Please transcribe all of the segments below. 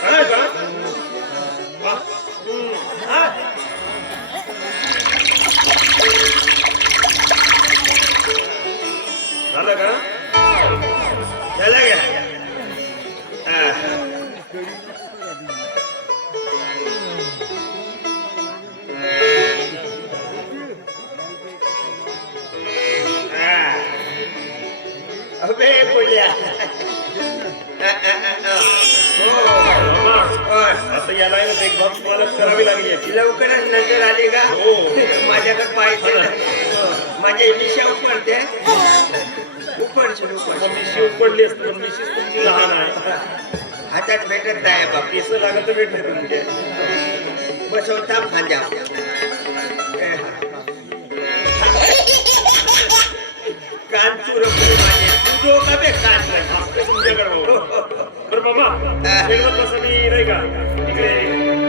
काय का झालं का झालं का अबे बोलया आता याला देखभाल तुम्हालाच करावी लागली आहे. लवकरच नजर आली का हो माझ्याकडे पाहिजे माझ्या मिशा उपडते मिशी उपडली असते मिशीच तुमची लहान आहे हातात भेटत नाही बाप केस लागत भेटत तुमचे बसवता खांद्या कान चुर माझे तू का बे कान तुमच्याकडे बरं बाबा कसं मी नाही का तिकडे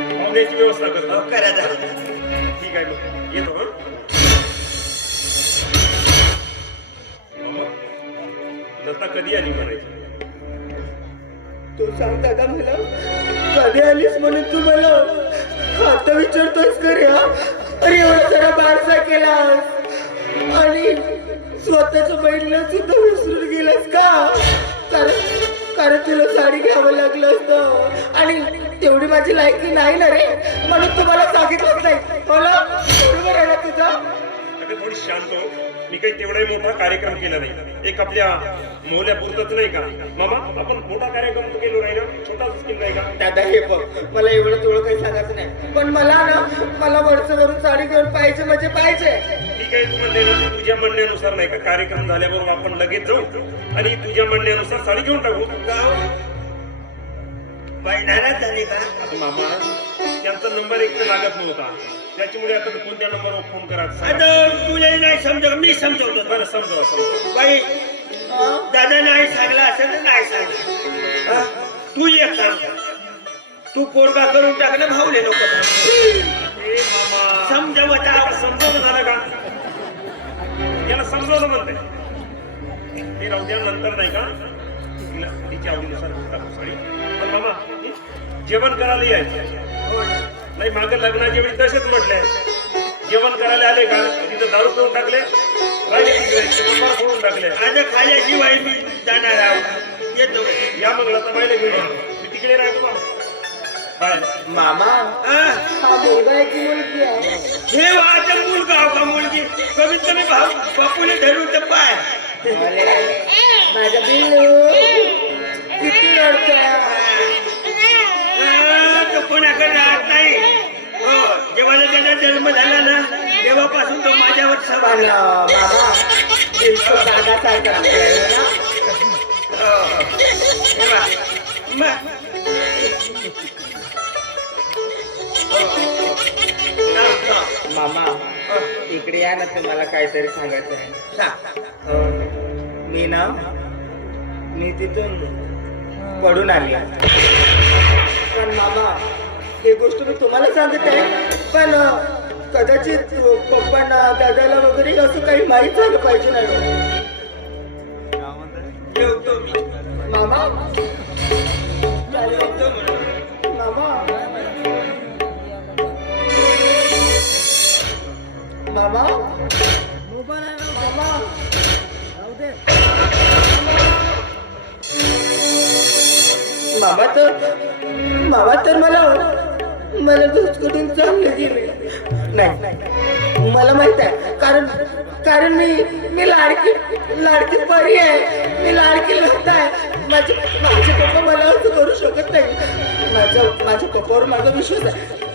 पाहुण्याची व्यवस्था करतो करा ठीक आहे मग येतो लता कधी आली म्हणायची तू सांग दादा मला कधी आलीस म्हणून तू मला आता विचारतोयस करे अरे एवढा जरा बारसा केलास आणि स्वतःच्या बहिणीला सुद्धा विसरून गेलास का कारण तुला साडी घ्यावं लागलं असतं आणि तेवढी माझी लायकी नाही ना रे म्हणून तुम्हाला सांगितलंच नाही मला बरोबर आहे ना तुझं थोडी शांत हो मी काही तेवढाही मोठा कार्यक्रम केला नाही एक आपल्या मोहल्यापुरतच नाही का मामा आपण मोठा कार्यक्रम केलो नाही ना छोटाच केला नाही का दादा हे बघ मला एवढं तेवढं काही सांगायचं नाही पण मला वरचवरून साडी घेऊन पाहिजे म्हणजे पाहिजे ठीक आहे तू म्हणते ना तुझ्या म्हणण्यानुसार नाही का कार्यक्रम झाल्याबरोबर आपण लगेच जाऊ आणि तुझ्या म्हणण्यानुसार साडी घेऊन टाकू महिन्यात झाली का आता मामा त्यांचा नंबर एक तर लागत नव्हता त्याच्यामुळे आता कोणत्या नंबरवर फोन करायचा तुला नाही समजव मी समजवतो बरं समजा बाई दादा नाही सांगला असं तर नाही सांगला तू एक काम तू पोरगा करून टाकलं भाऊले नको समजवत समजवलं झालं का याला समजवलं म्हणते ते राहू द्या नंतर नाही का तिच्या आवडीनुसार टाकू साडी पण मामा जेवण करायला यायचं नाही मागं लग्नाच्या वेळी तसेच म्हटलंय जेवण करायला आले का तिथं दारू पिऊन टाकले फोडून टाकले आता खाल्याशिवाय मी जाणार आहोत येतो या मग आता पाहिलं मी तिकडे राहतो बाय मामा हा मुलगा आहे की मुलगी आहे हे वाचा मुलगा का मुलगी कमीत कमी भाऊ बापूने धरून तर पाय माझा बिल्लू किती रडतोय कोणाकडे राहत नाही हो जेव्हा त्याचा जन्म झाला ना तेव्हापासून तो माझ्यावर सवाला मामा इकडे या ना तुम्हाला काहीतरी सांगायचं आहे मी तिथून पडून आली पण मामा ही गोष्ट मी तुम्हाला सांगत आहे पण कदाचित पप्पांना दादाला वगैरे असं काही माहीत झालं पाहिजे नाही मामा मामा मामा तर मला दुसकडून चालले गेले नाही मला माहित आहे कारण मी लाडकी परी आहे मी लाडकी लग्न आहे माझे पप्पा मला असं करू शकत नाही माझ्या पप्पावर माझा विश्वास आहे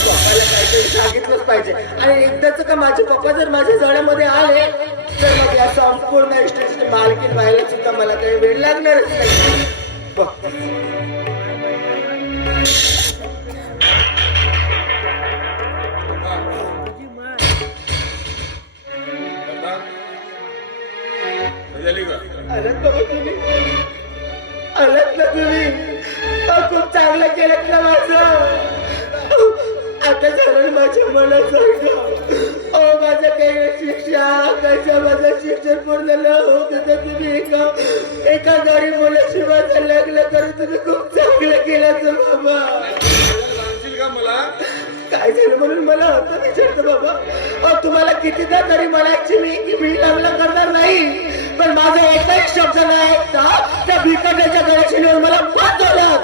पप्पाला काहीतरी सांगितलंच पाहिजे आणि एकदाच का माझे पप्पा जर माझ्या जळ्यामध्ये आले तर मग या संपूर्ण इस्टेटची मालकीन व्हायला सुद्धा मला काही वेळ लागणारच नाही आलात ना तुम्ही खूप चांगलं केलं ना माझं आता झालं माझ्या मनासारखं माझ्या माझं काही शिक्षा कसं माझं शिक्षण पूर्ण न होत तर तुम्ही एका गरीब मुलाशी माझं लग्न करून तुम्ही खूप चांगलं केलं बाबा. सांगशील का मला काय झालं म्हणून मला होतं विचारतो बाबा. अहो तुम्हाला कितीदा तरी म्हणायची मी की मी लग्न करणार नाही, पण माझा एकही शब्द नाही ऐकता त्या भिकाऱ्याच्या घराची नेऊन मला वाचवलं.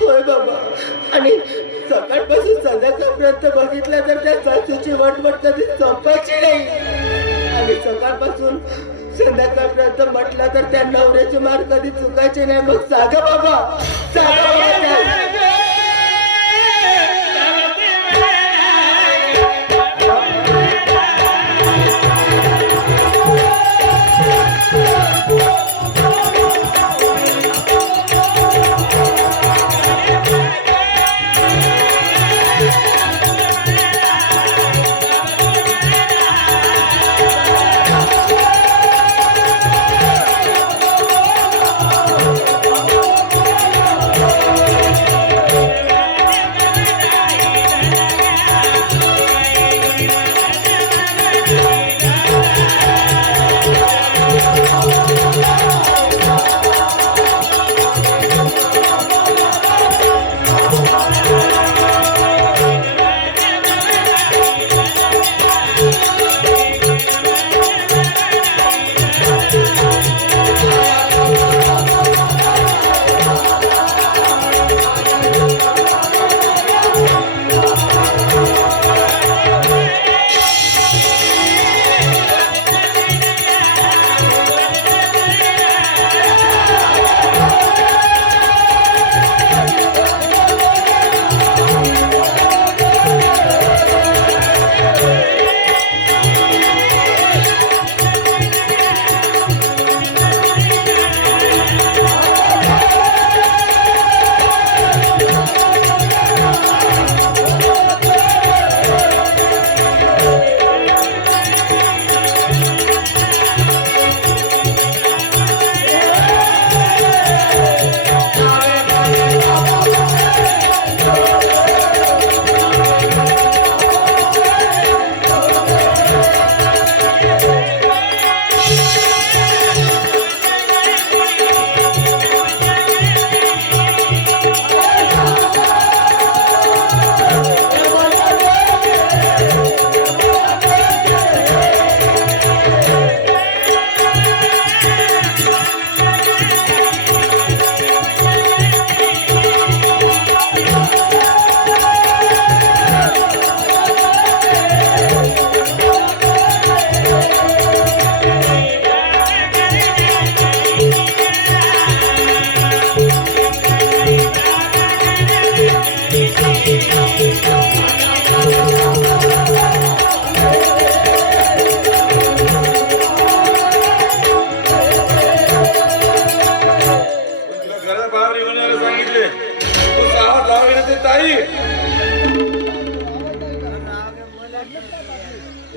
होय बाबा. आणि सकाळपासून संध्याकाळपर्यंत बघितलं तर त्या सासूची वटवट कधी संपायची नाही, आणि सकाळपासून संध्याकाळपर्यंत म्हटलं तर त्या नवऱ्याचे मार कधी चुकायचे नाही. मग सांगा बाबा, सांगा बाबा.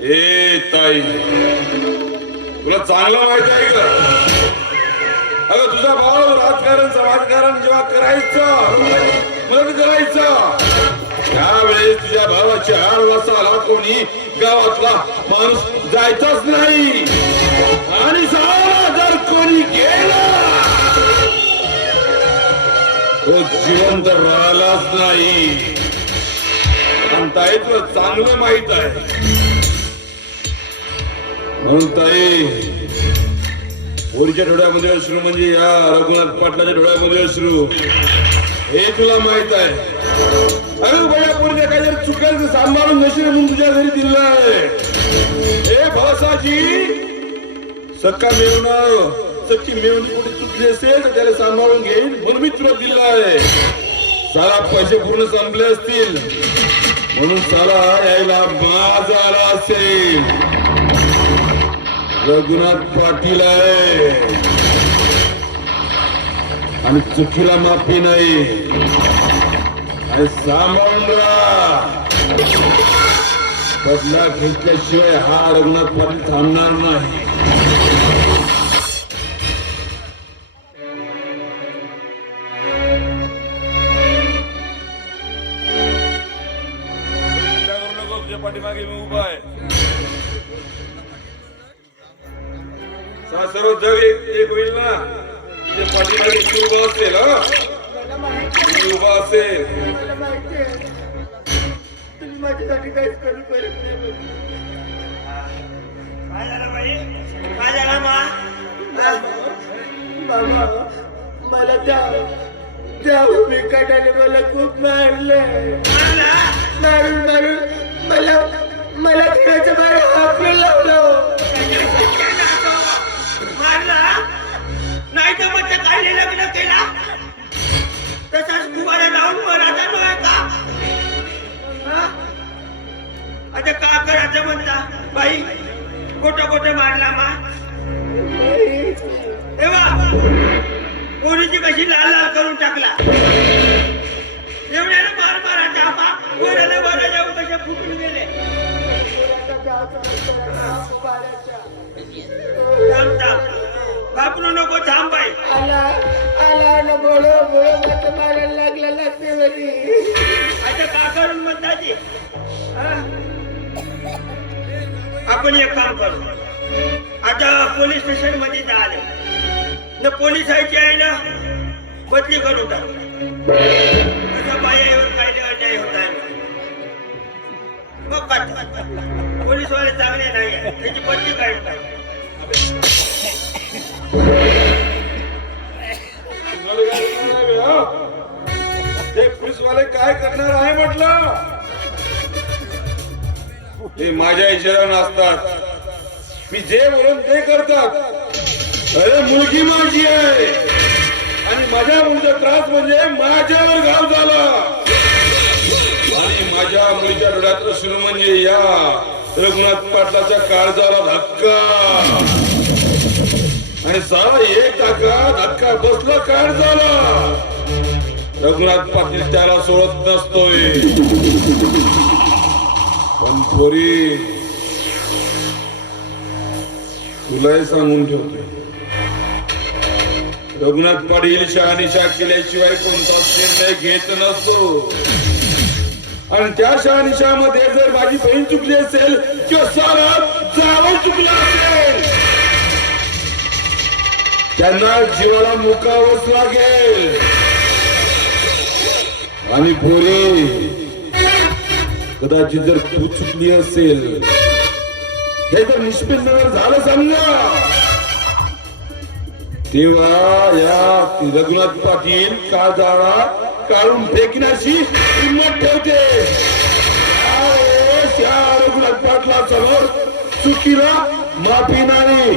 ए ताई, तुला चांगलं माहिती आहे का? अगं तुझा भाऊ राजकारण समाजकारण जेव्हा करायचं मदत करायचं त्यावेळेस तुझ्या भावाची हार वाचायला कोणी गावातला माणूस जायचाच नाही, आणि जर कोणी गेला तो जिवंत राहिलाच नाही. आणि ताई तुला चांगलं माहित आहे म्हणून ताई, पोरीच्या डोळ्यामध्ये अश्रू म्हणजे या रघुनाथ पाटलाच्या डोळ्यामध्ये अश्रू, हे तुला माहित आहे. अरे बघा पोरीच्या काही जर चुकेल तर सांभाळून नशील म्हणून तुझ्या घरी दिलं आहे. हे भासाजी सक्का मेवणं सक्की मेवणी कुठे चुकली असेल तर त्याला सांभाळून घेईन म्हणून मी तुला दिलं आहे. साला पैसे पूर्ण संपले असतील म्हणून साला यायला माझ आला असेल. रघुनाथ पाटील आहे आणि चुकीला माफी नाही, आणि सांभाळून राहा. बदला घेतल्याशिवाय हा रघुनाथ पाटील थांबणार नाही. पाठीमागे मी उभा आहे. सर्व जग एक होईल ना. ते पाठीमागे मी उभा असेल हा. मला माहिती मी उभा असेल. मला माहिती आहे तुम्ही माझ्यासाठी काहीच करू करत नाही. काय झालं बाई? काय झालं मा? बाबा मला त्या भिकाट्याने मला खूप मारलं. मारून मारून मला घराच्या बाहेर हाकलून लावलं. मारला नाही तर मग काय लग्न केला तसाच गुबारा लावून मराठा नव्हे का? हा? आता का करायचं म्हणता बाई? खोटं मारला मा? पोरीची कशी लाल लाल करून टाकला. एवढ्याला मारायचा आपा वराला वरा जाऊन कशा फुटून गेले. थांब घाबरू नको, थांब बाई. आला ना बोलो मत मारायला लागला लागते. आता का करून म्हणता जी? आपण एक काम करू, आता पोलीस स्टेशन मध्ये जाले न पोलिसाची आहे ना बदली करू टाक. असं बायावर कायदे अन्याय होत आहे. मग काय पोलीसवाले चांगले नाही आहे, त्याची बदली काढून टाक. ते पोलीसवाले काय करणार आहे म्हटलं. ते माझ्या इशाऱ्यावर असतात. मी जे बोलून ते करतात. अरे मुलगी माझी आहे आणि माझ्या मुलीचा त्रास म्हणजे माझ्यावर घाव झाला आणि माझ्या मुलीच्या डोळ्यात अश्रू म्हणजे या रघुनाथ पाटलाच्या काळजाला धक्का आणि सारा एक धक्का बसला काळजाला. रघुनाथ पाटील त्याला सोडत नसतोय. पण पोरी तुलाही सांगून ठेवतोय, रघुनाथ पाटील शहानिशा केल्याशिवाय कोणताच निर्णय घेत नसतो. आणि त्या शहानिशामध्ये जर माझी बहीण चुकली असेल किंवा सारा जावं चुकला असेल त्यांना जीवाला मुकावंच लागेल. आणि पोरी कदाचित जर तू चुकली असेल हे जर निष्पन्न झालं समजा तेव्हा या रघुनाथ पाटील काळजाला काढून फेकण्याची हिंमत ठेवते. या रघुनाथ पाटला समोर चुकीला माफी नाही,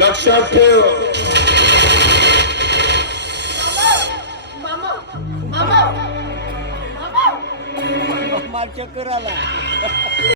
लक्षात ठेव. मामा चक्कर आला.